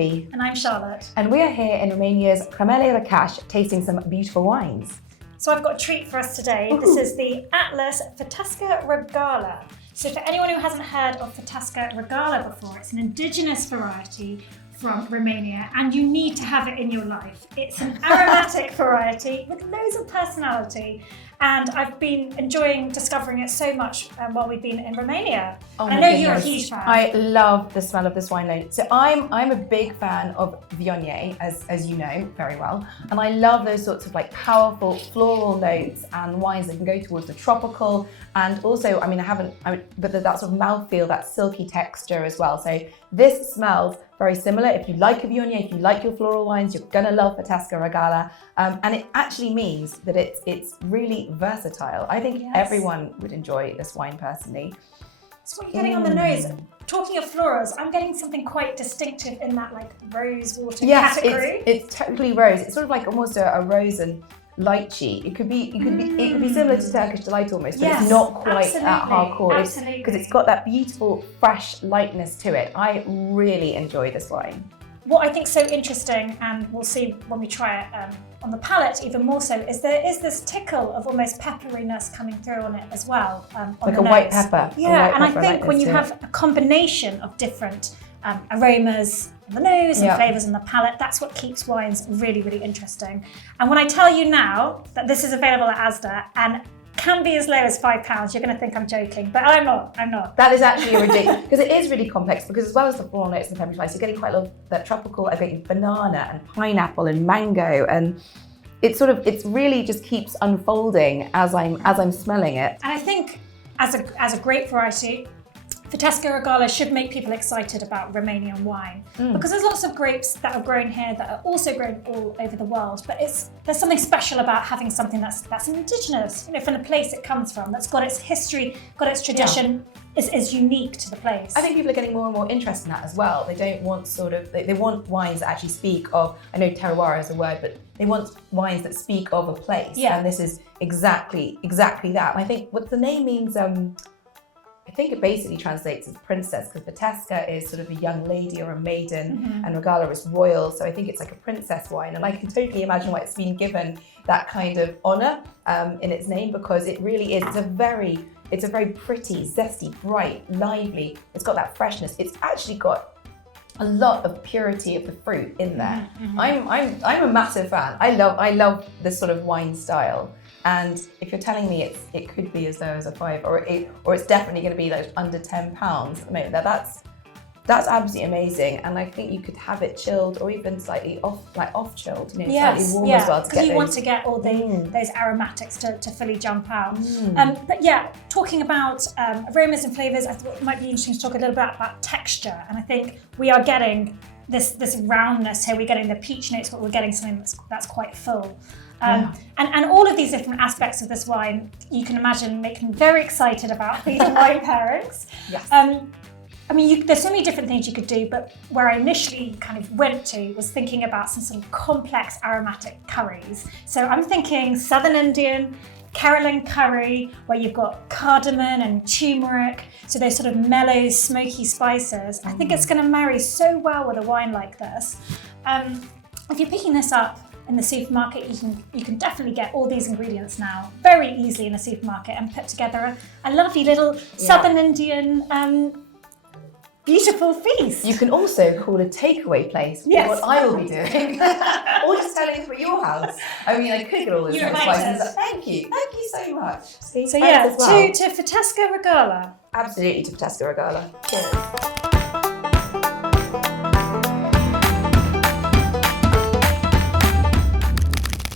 Libby. And I'm Charlotte. And we are here in Romania's Cramele Recas tasting some beautiful wines. So I've got a treat for us today. Ooh. This is the Atlas Fetesca Regala. So for anyone who hasn't heard of Fetesca Regala before, it's an indigenous variety from Romania and you need to have it in your life. It's an aromatic variety with loads of personality, and I've been enjoying discovering it so much while we've been in Romania. Oh, I know you're a huge fan. I love the smell of this wine load. So I'm a big fan of Viognier, as you know very well, and I love those sorts of like powerful floral notes and wines that can go towards the tropical, and also, but that sort of mouthfeel, that silky texture as well. So this smells very similar. If you like a Viognier, if you like your floral wines, you're gonna love Fetesca Regala. And it actually means that it's really versatile. I think everyone would enjoy this wine personally. So what you're getting on the nose, talking of florals, I'm getting something quite distinctive in that like rose water category. It's totally rose. It's sort of like almost a rose and lychee. It could be similar to Turkish Delight almost, but it's not quite that hardcore. Because it's got that beautiful, fresh lightness to it. I really enjoy this wine. What I think is so interesting, and we'll see when we try it on the palate even more so, is there is this tickle of almost pepperiness coming through on it as well. Like a white pepper. Yeah, and I think when you have a combination of different aromas on the nose and flavours on the palate, that's what keeps wines really, really interesting. And when I tell you now that this is available at Asda and can be as low as £5, you're going to think I'm joking, but I'm not. That is actually ridiculous, because it is really complex, because as well as the floral notes and peppery spice, you're getting quite a lot of that tropical. I'm getting banana and pineapple and mango, and it really just keeps unfolding as I'm smelling it. And I think as a grape variety, Fetesca Regala should make people excited about Romanian wine, because there's lots of grapes that are grown here that are also grown all over the world, but there's something special about having something that's indigenous, from the place it comes from, that's got its history, got its tradition, is unique to the place. I think people are getting more and more interested in that as well. They don't want they want wines that actually speak of, I know terroir is a word, but they want wines that speak of a place, and this is exactly that. And I think what the name means, I think it basically translates as princess, because Fetesca is sort of a young lady or a maiden, and Regala is royal. So I think it's like a princess wine, and I can totally imagine why it's been given that kind of honour in its name, because it really is. It's a very pretty, zesty, bright, lively. It's got that freshness. It's actually got a lot of purity of the fruit in there. I'm a massive fan. I love this sort of wine style. And if you're telling me it could be as low as a £5, or it's definitely going to be like under £10 at the moment, that's absolutely amazing. And I think you could have it chilled or even slightly off chilled, slightly warm as well. Because you want to get all those aromatics to fully jump out. But yeah, talking about aromas and flavours, I thought it might be interesting to talk a little bit about texture. And I think we are getting this roundness here. We're getting the peach notes, but we're getting something that's quite full. And all of these different aspects of this wine, you can imagine, make me very excited about these wine pairings. There's so many different things you could do, but where I initially kind of went to was thinking about some sort of complex aromatic curries. So I'm thinking Southern Indian, Caroline curry, where you've got cardamom and turmeric, so those sort of mellow, smoky spices. I think it's going to marry so well with a wine like this. If you're picking this up in the supermarket, you can definitely get all these ingredients now very easily in a supermarket and put together a lovely little Southern Indian beautiful feast. You can also call a takeaway place, what I will be doing, or just selling for your house. I could get all those spices. Thank you so much. So to Fetesca Regala. Absolutely, to Fetesca Regala. Cheers.